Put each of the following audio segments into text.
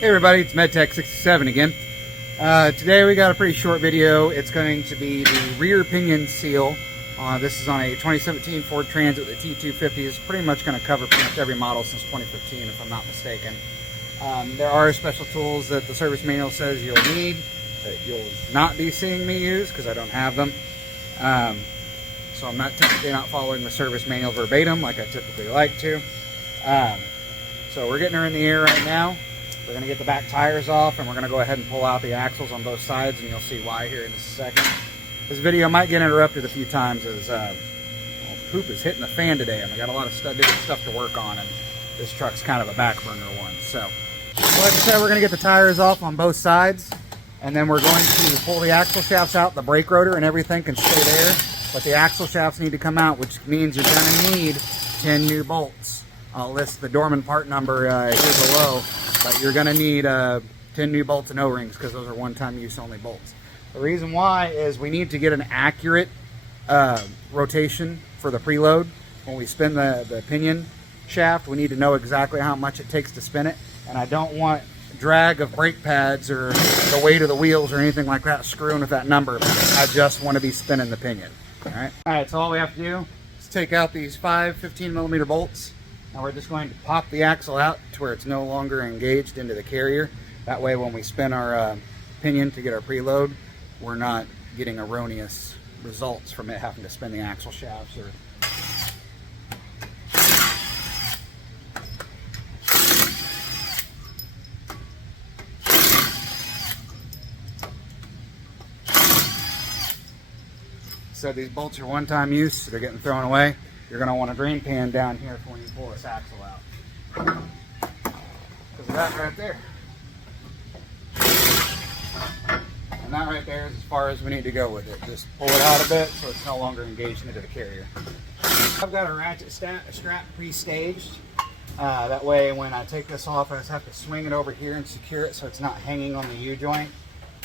Hey everybody, it's MedTech67 again. Today we got a pretty short video. It's going to be the rear pinion seal. This is on a 2017 Ford Transit with a T250. It's pretty much going to cover pretty much every model since 2015 if I'm not mistaken. There are special tools that the service manual says you'll need that you'll not be seeing me use because I don't have them. So I'm not typically not following the service manual verbatim like I typically like to. So we're getting her in the air right now. We're going to get the back tires off and we're going to go ahead and pull out the axles on both sides, and you'll see why here in just a second. This video might get interrupted a few times as poop is hitting the fan today, and we got a lot of different stuff to work on, and this truck's kind of a back burner one. So like I said, we're going to get the tires off on both sides, and then we're going to pull the axle shafts out. The brake rotor and everything can stay there, but the axle shafts need to come out, which means you're going to need 10 new bolts. I'll list the dorman part number here below, but you're going to need 10 new bolts and O-rings because those are one-time use only bolts. The reason why is we need to get an accurate rotation for the preload. When we spin the pinion shaft, we need to know exactly how much it takes to spin it, and I don't want drag of brake pads or the weight of the wheels or anything like that screwing with that number. I just want to be spinning the pinion. Alright, so all we have to do is take out these 5 15mm bolts. Now we're just going to pop the axle out to where it's no longer engaged into the carrier. That way when we spin our pinion to get our preload, we're not getting erroneous results from it having to spin the axle shafts. So these bolts are one-time use, so they're getting thrown away. You're going to want a drain pan down here for when you pull this axle out. Because of that right there. And that right there is as far as we need to go with it. Just pull it out a bit so it's no longer engaged into the carrier. I've got a ratchet strap pre-staged. That way when I take this off, I just have to swing it over here and secure it so it's not hanging on the U-joint.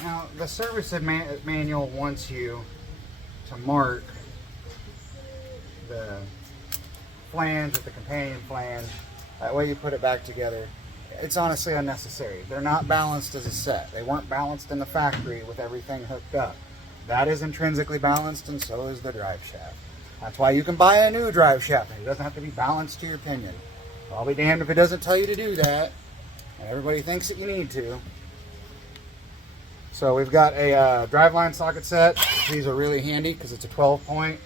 Now, the service manual wants you to mark the flange with the companion flange. That way you put it back together. It's honestly unnecessary. They're not balanced as a set. They weren't balanced in the factory with everything hooked up. That is intrinsically balanced, and so is the drive shaft. That's why you can buy a new drive shaft. It doesn't have to be balanced to your pinion. I'll be damned if it doesn't tell you to do that, and everybody thinks that you need to. So we've got a driveline socket set. These are really handy because it's a 12-point.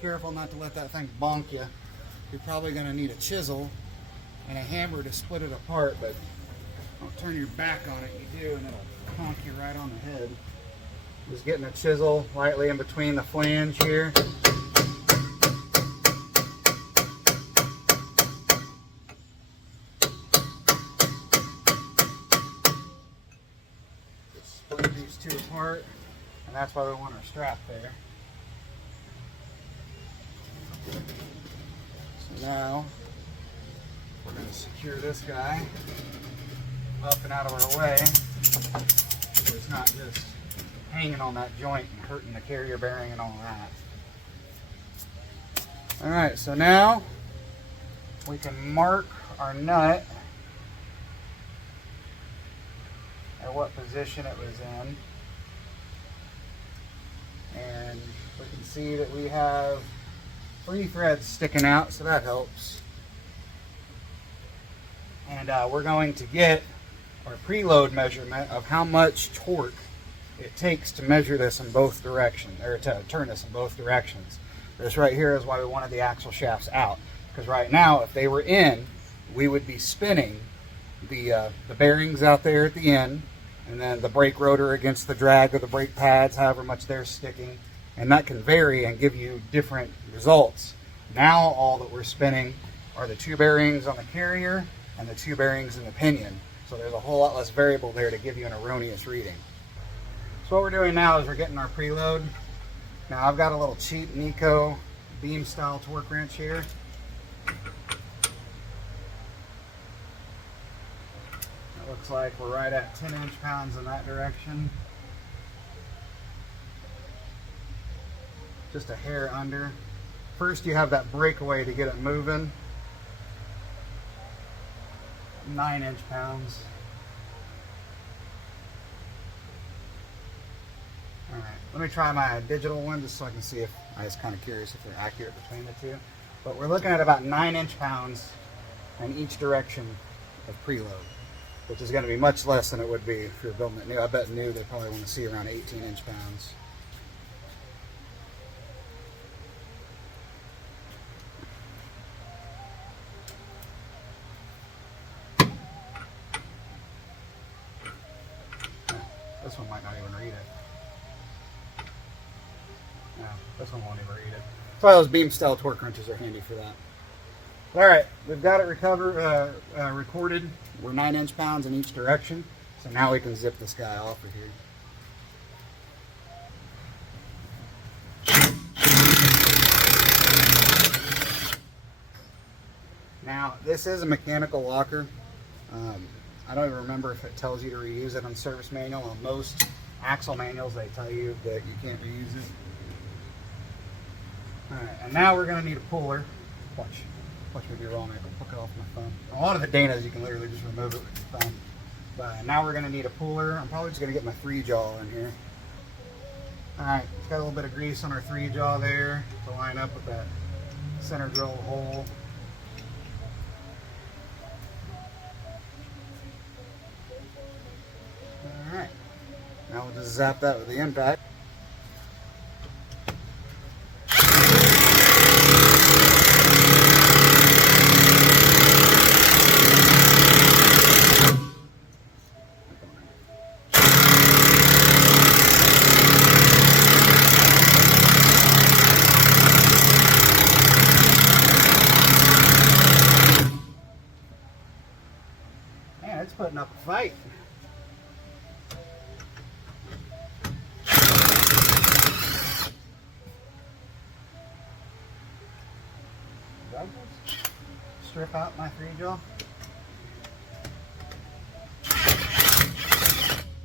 Careful not to let that thing bonk you. You're probably going to need a chisel and a hammer to split it apart, but don't turn your back on it. You do, and it'll conk you right on the head. Just getting a chisel lightly in between the flange here. Just split these two apart, and that's why we want our strap there. So now we're going to secure this guy up and out of our way so it's not just hanging on that joint and hurting the carrier bearing and all that. Alright, so now we can mark our nut at what position it was in, and we can see that we have 3 threads sticking out, so that helps. And we're going to get our preload measurement of how much torque it takes to measure this in both directions, or to turn this in both directions. This right here is why we wanted the axle shafts out, because right now if they were in, we would be spinning the bearings out there at the end, and then the brake rotor against the drag of the brake pads, however much they're sticking, and that can vary and give you different results. Now all that we're spinning are the 2 bearings on the carrier and the 2 bearings in the pinion. So there's a whole lot less variable there to give you an erroneous reading. So what we're doing now is we're getting our preload. Now I've got a little cheap Nico beam style torque wrench here. It looks like we're right at 10 inch-pounds in that direction. Just a hair under. First you have that breakaway to get it moving. 9 inch-pounds. Alright, let me try my digital one just so I can see if, I was kind of curious if they're accurate between the two. But we're looking at about 9 inch-pounds in each direction of preload, which is going to be much less than it would be if you're building it new. I bet new they probably want to see around 18 inch-pounds. This one might not even read it. No, this one won't even read it. That's why those beam style torque wrenches are handy for that. Alright, we've got it recorded. We're 9 inch-pounds in each direction. So now we can zip this guy off of here. Now, this is a mechanical locker. I don't even remember if it tells you to reuse it on the service manual. On most axle manuals, they tell you that you can't reuse it. Alright, and now we're going to need a puller. Watch me be wrong. I can hook it off my phone. A lot of the Danas, you can literally just remove it with your thumb. But now we're going to need a puller. I'm probably just going to get my 3-jaw in here. Alright, it's got a little bit of grease on our 3-jaw there to line up with that center drill hole. Alright, now we'll just zap that with the impact. Man, it's putting up a fight. Strip out my 3-jaw.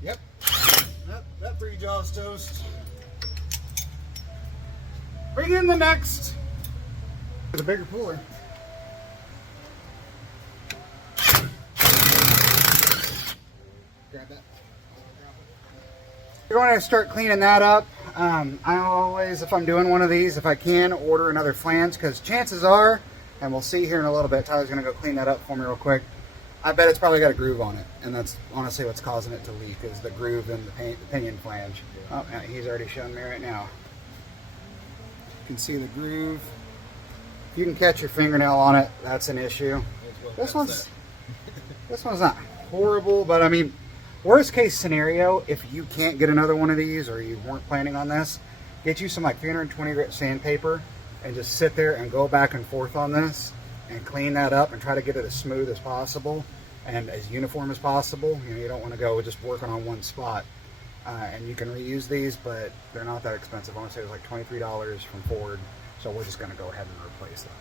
Yep. That 3-jaw is toast. Bring in the next. With a bigger puller. Grab that. You're going to start cleaning that up. I always, if I'm doing one of these, if I can, order another flange, because chances are, and we'll see here in a little bit, Tyler's going to go clean that up for me real quick. I bet it's probably got a groove on it, and that's honestly what's causing it to leak, is the groove in the pinion flange. Oh, he's already showing me right now. You can see the groove. If you can catch your fingernail on it, that's an issue. This one's not horrible, but I mean, worst case scenario, if you can't get another one of these or you weren't planning on this, get you some like 320 grit sandpaper and just sit there and go back and forth on this and clean that up and try to get it as smooth as possible and as uniform as possible. You know, you don't want to go just working on one spot. And you can reuse these, but they're not that expensive. I want to say it was like $23 from Ford, so we're just going to go ahead and replace it.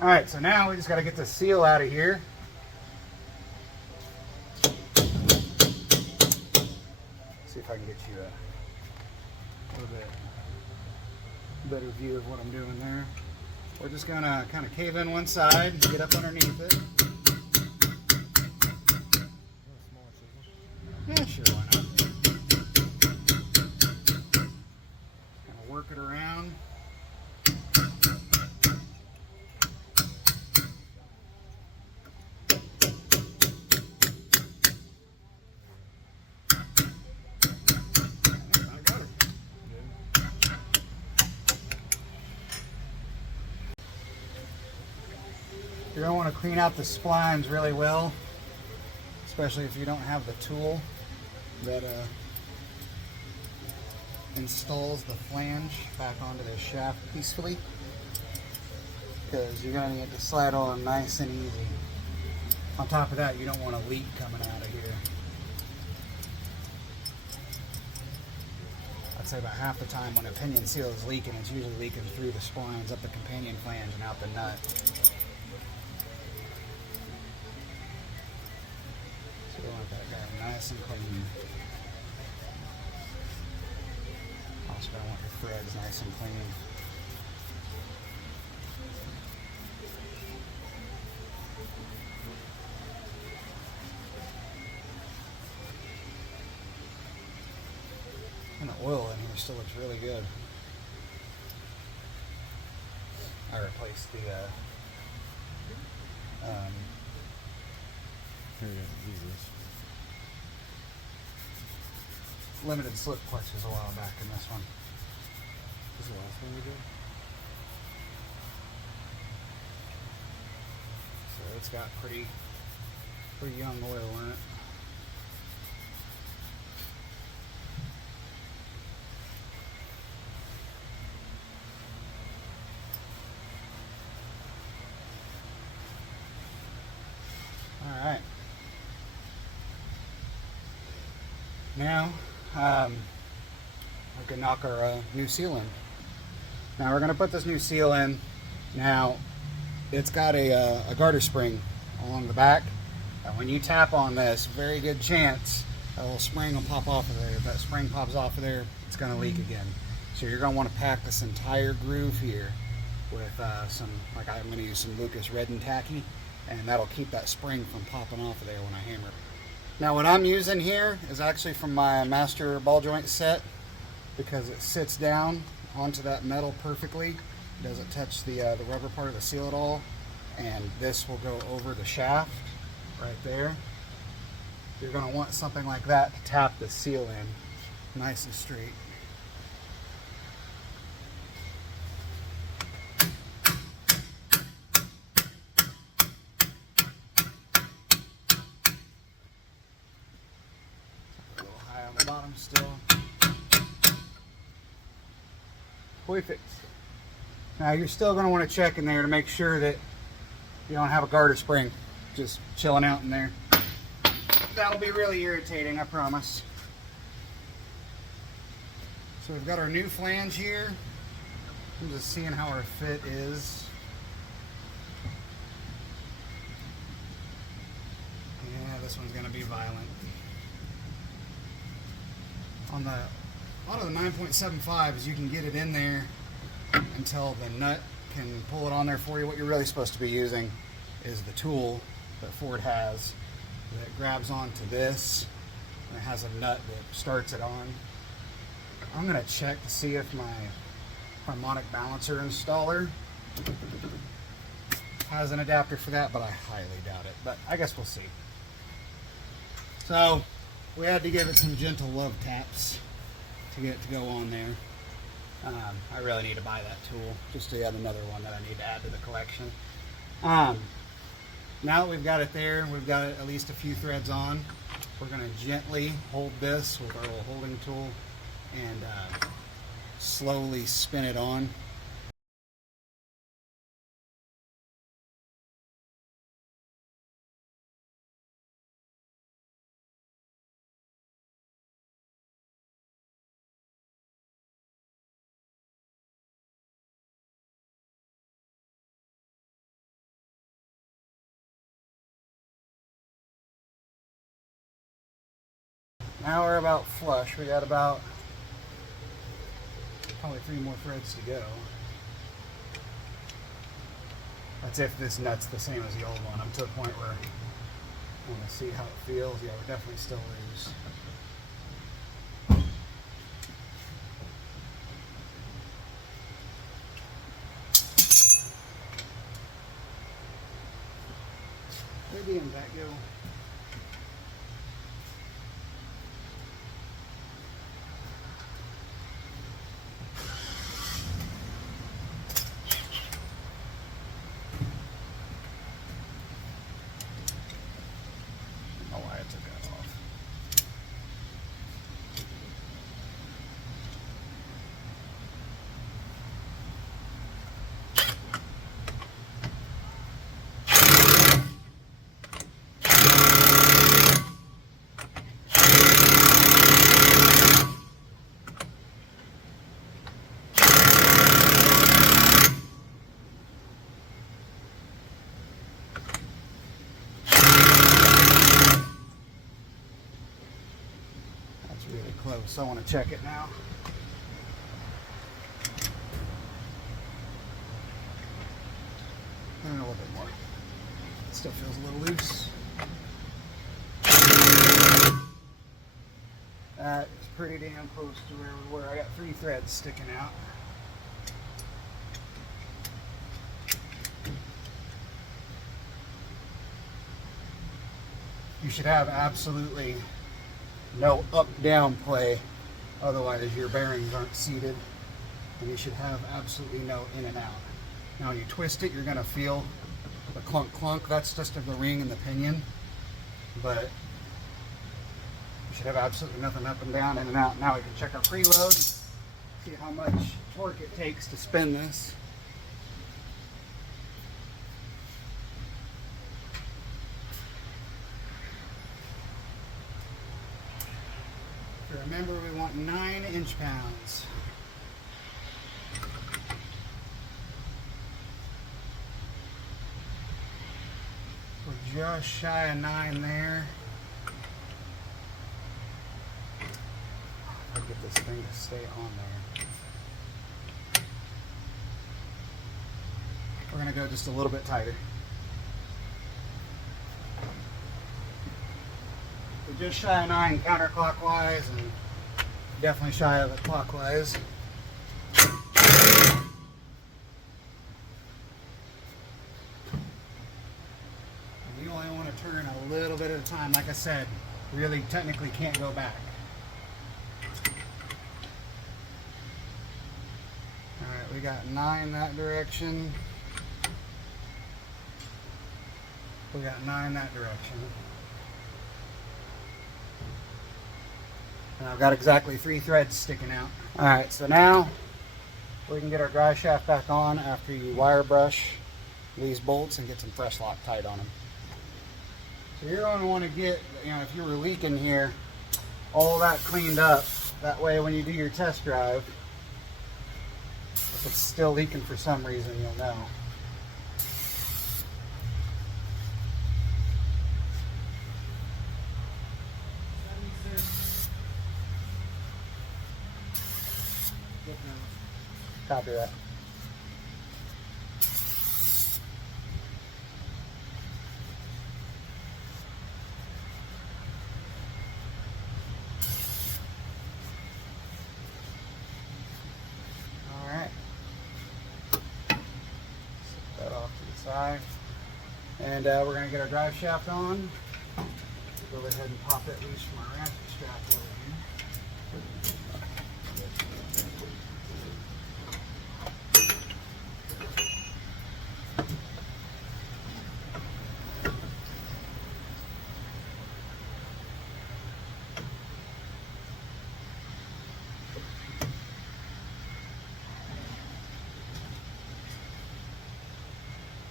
All right, so now we just got to get the seal out of here. See if I can get you a little bit better view of what I'm doing there. We're just going to kind of cave in one side and get up underneath it. Yeah, sure, why not? Kind of work it around. You're going to want to clean out the splines really well, especially if you don't have the tool that installs the flange back onto the shaft peacefully, because you're going to need to slide on nice and easy. On top of that, you don't want a leak coming out of here. I'd say about half the time when a pinion seal is leaking, it's usually leaking through the splines up the companion flange and out the nut. So we want that guy nice and clean. Also I want your threads nice and clean. And the oil in here still looks really good. I replaced the limited slip clutches a while back in this one. This is the last one we did? So it's got pretty young oil in it. Alright. Now, we can knock our new seal in. Now we're going to put this new seal in. Now, it's got a garter spring along the back. And when you tap on this, very good chance a little spring will pop off of there. If that spring pops off of there, it's going to leak again. So you're going to want to pack this entire groove here with some, like I'm going to use some Lucas Red and Tacky, and that'll keep that spring from popping off of there when I hammer. Now what I'm using here is actually from my master ball joint set, because it sits down onto that metal perfectly. It doesn't touch the rubber part of the seal at all, and this will go over the shaft right there. You're going to want something like that to tap the seal in nice and straight. A little high on the bottom still. Perfect. Now you're still going to want to check in there to make sure that you don't have a garter spring just chilling out in there. That'll be really irritating, I promise. So we've got our new flange here. I'm just seeing how our fit is. Yeah, this one's going to be violent. On a lot of the 9.75s, you can get it in there until the nut can pull it on there for you. What you're really supposed to be using is the tool that Ford has that grabs onto this, and it has a nut that starts it on. I'm going to check to see if my harmonic balancer installer has an adapter for that, but I highly doubt it. But I guess we'll see. So we had to give it some gentle love taps to get it to go on there. I really need to buy that tool just to add another one that I need to add to the collection. Now that we've got it there, we've got at least a few threads on. We're going to gently hold this with our little holding tool and slowly spin it on. Now we're about flush. We got about probably 3 more threads to go. That's if this nut's the same as the old one. I'm to the point where I want to see how it feels. Yeah, we're definitely still loose. Where did that go? close. I want to check it now. A little bit more. Still feels a little loose. That is pretty damn close to where we were. I got 3 threads sticking out. You should have absolutely no up-down play, otherwise your bearings aren't seated, and you should have absolutely no in and out. Now you twist it, you're going to feel the clunk clunk. That's just of the ring and the pinion, but you should have absolutely nothing up and down, in and out. Now we can check our preload, see how much torque it takes to spin this. Remember, we want 9 inch-pounds. We're just shy of 9 there. I'll get this thing to stay on there. We're going to go just a little bit tighter. We're just shy of 9 counterclockwise and definitely shy of it clockwise. And you only want to turn a little bit at a time. Like I said, really technically can't go back. Alright, we got 9 that direction. We got 9 that direction. And I've got exactly 3 threads sticking out. Alright, so now we can get our drive shaft back on after you wire brush these bolts and get some fresh Loctite on them. So you're going to want to get, if you were leaking here, all that cleaned up. That way when you do your test drive, if it's still leaking for some reason, you'll know. Copy that. All right. Set that off to the side. And we're going to get our drive shaft on. Go ahead and pop it loose from our ratchet strap over here.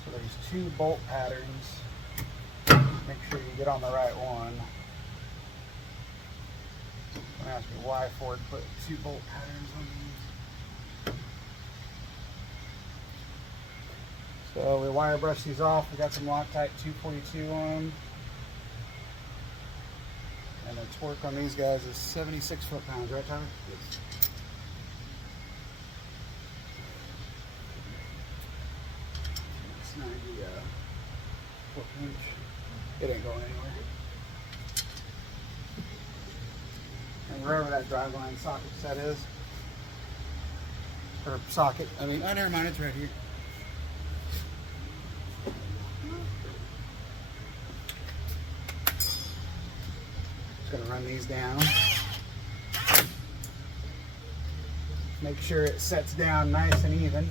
So there's 2 bolt patterns. Make sure you get on the right one. I'm going to ask you why Ford put 2 bolt patterns on these. So we wire brush these off. We got some Loctite 242 on them. And the torque on these guys is 76 foot-pounds, right, Tyler? Yes. It's 90 foot-inch. It ain't going anywhere. And wherever that driveline socket set is, or socket, oh never mind, it's right here. Just gonna run these down. Make sure it sets down nice and even.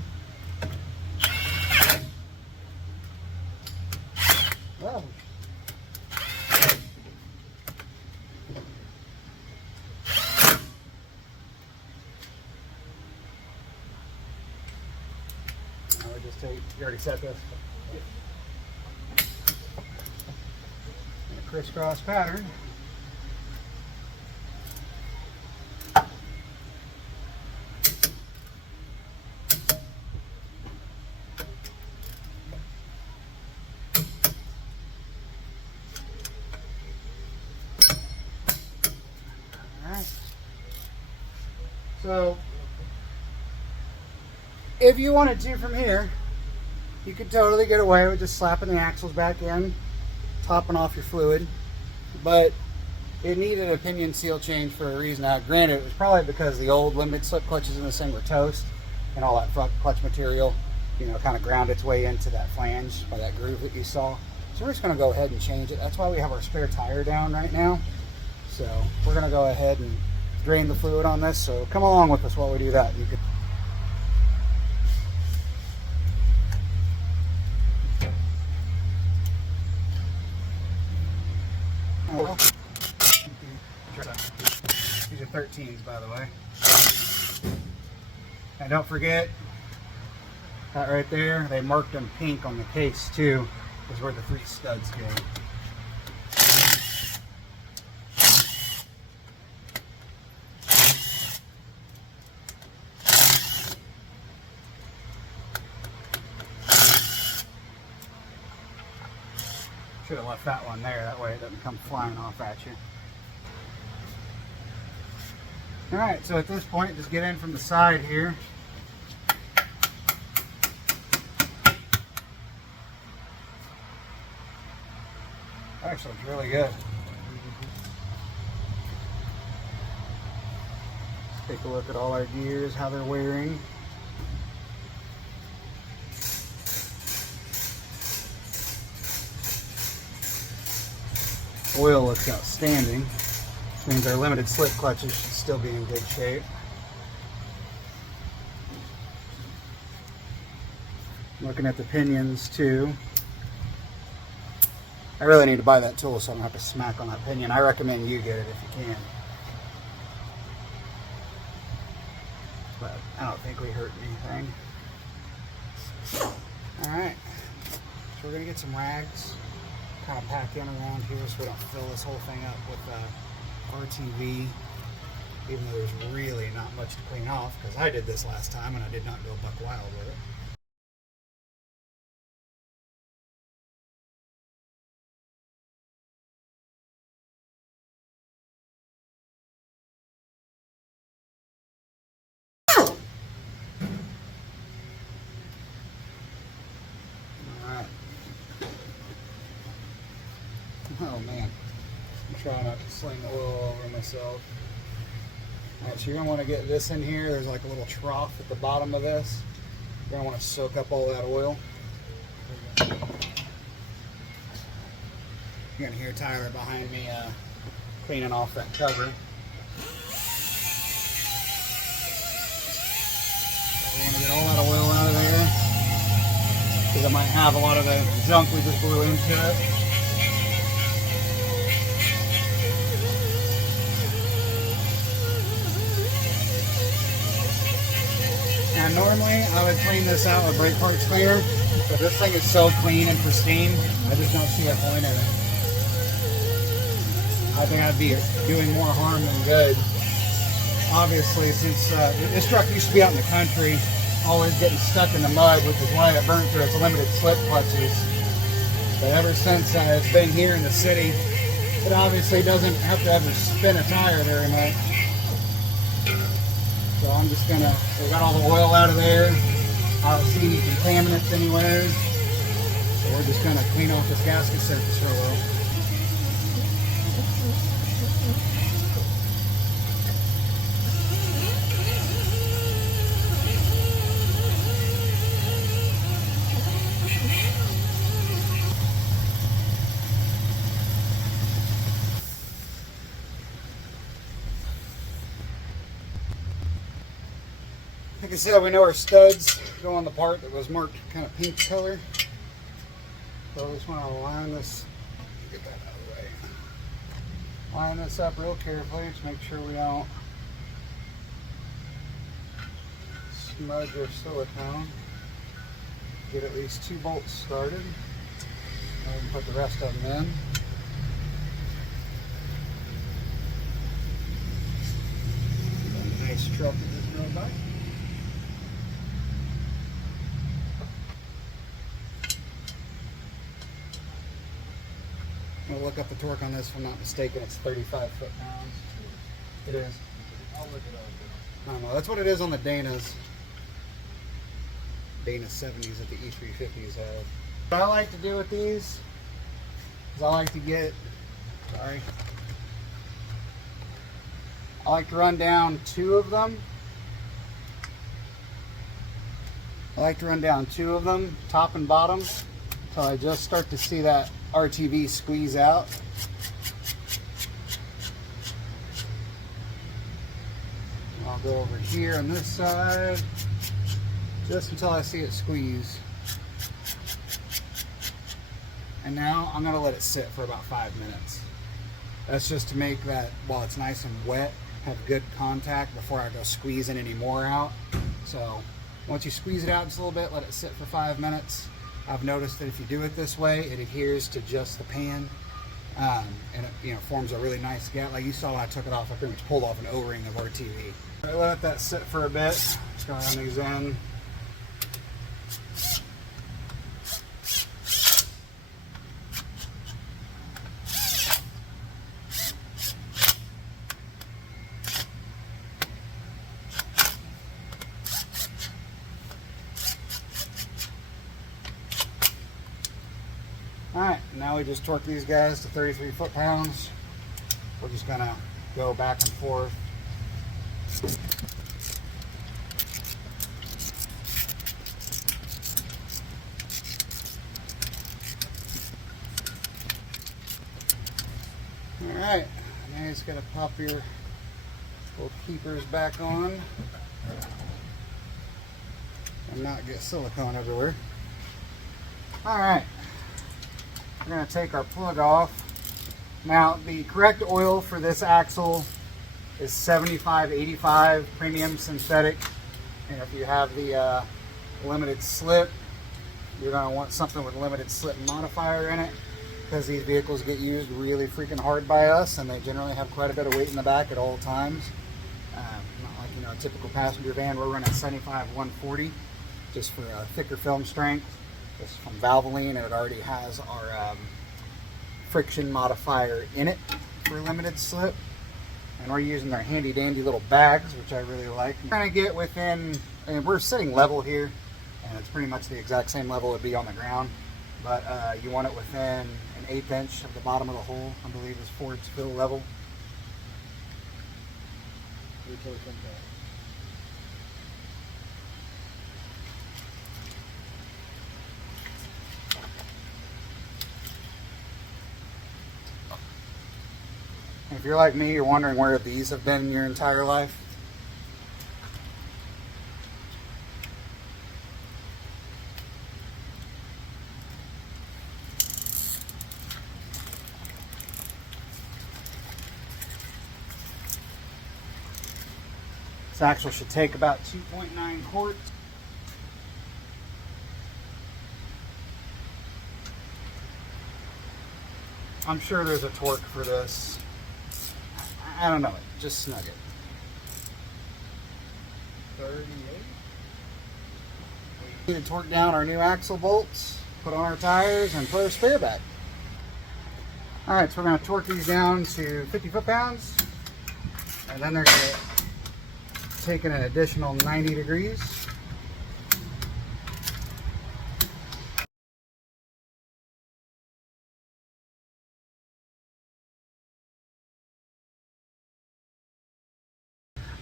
Well, you already set this. And a crisscross pattern. Alright. So if you wanted to from here, you could totally get away with just slapping the axles back in, topping off your fluid, but it needed a pinion seal change for a reason. Now, granted, it was probably because the old limited slip clutches in this thing were toast, and all that front clutch material, you know, kind of ground its way into that flange by that groove that you saw. So we're just going to go ahead and change it. That's why we have our spare tire down right now. So we're going to go ahead and drain the fluid on this. So come along with us while we do that. You could. Oh. These are 13s, by the way. And don't forget, that right there, they marked them pink on the case too, is where the 3 studs go. Should have left that one there, that way it doesn't come flying off at you. Alright, so at this point, just get in from the side here. Actually, it's really good. Let's take a look at all our gears, how they're wearing. Oil looks outstanding, which means our limited slip clutches should still be in good shape. Looking at the pinions too. I really need to buy that tool so I don't have to smack on that pinion. I recommend you get it if you can. But I don't think we hurt anything. Alright, so we're going to get some rags, kind of pack in around here so we don't fill this whole thing up with RTV, even though there's really not much to clean off, because I did this last time and I did not go buck wild with it. Oh man, I'm trying not to sling oil over myself. Alright, so you're going to want to get this in here. There's like a little trough at the bottom of this. You're going to want to soak up all that oil. You're going to hear Tyler behind me cleaning off that cover. We want to get all that oil out of there, because it might have a lot of the junk we just blew into it. And normally I would clean this out with brake parts cleaner, but this thing is so clean and pristine, I just don't see a point in it. I think I'd be doing more harm than good. Obviously, since this truck used to be out in the country, always getting stuck in the mud, which is why it burnt through its limited slip clutches. But ever since it's been here in the city, it obviously doesn't have to ever spin a tire very much. So I'm just gonna, we got all the oil out of there. I don't see any contaminants anywhere. So we're just gonna clean off this gasket surface real well. Like I said, we know our studs go on the part that was marked kind of pink color. So I just want to line this, get that out of the way. Line this up real carefully to make sure we don't smudge our silicone. Get at least 2 bolts started. And put the rest of them in. Got a nice truck that just drove by. I'm going to look up the torque on this if I'm not mistaken. It's 35 foot-pounds. It is. I'll look it up. I don't know, that's what it is on the Dana 70s that the E350s have. What I like to do with these is I like to run down two of them. Top and bottom, until I just start to see that RTV squeeze out. I'll go over here on this side, just until I see it squeeze. And now I'm gonna let it sit for about 5 minutes. That's just to make that, while it's nice and wet, have good contact before I go squeezing any more out. So once you squeeze it out just a little bit, let it sit for 5 minutes. I've noticed that if you do it this way, it adheres to just the pan, and it forms a really nice gap. Like you saw when I took it off, I pretty much pulled off an O-ring of RTV. I let that sit for a bit. Let's go on these in. Alright, now we just torque these guys to 33 foot-pounds. We're just going to go back and forth. Alright, now you just got to pop your little keepers back on and not get silicone everywhere. Alright. We're going to take our plug off. Now, the correct oil for this axle is 7585 premium synthetic. And if you have the limited slip, you're going to want something with limited slip modifier in it, because these vehicles get used really freaking hard by us, and they generally have quite a bit of weight in the back at all times. Not like a typical passenger van. We're running 75-140 just for a thicker film strength. This is from Valvoline, and it already has our friction modifier in it for limited slip. And we're using their handy dandy little bags, which I really like. We're trying to get within, and we're sitting level here, and it's pretty much the exact same level it'd be on the ground. But you want it within an 1/8 inch of the bottom of the hole, I believe is Ford's fill level. If you're like me, you're wondering where these have been in your entire life. This axle should take about 2.9 quarts. I'm sure there's a torque for this. I don't know, just snug it. 38. We need to torque down our new axle bolts, put on our tires, and put our spare back. Alright, so we're going to torque these down to 50 foot-pounds, and then they're going to take in an additional 90 degrees.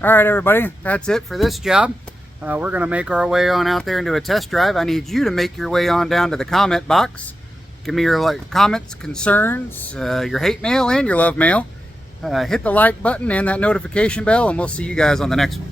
Alright everybody, that's it for this job. We're going to make our way on out there into a test drive. I need you to make your way on down to the comment box. Give me your comments, concerns, your hate mail and your love mail. Hit the like button and that notification bell, and we'll see you guys on the next one.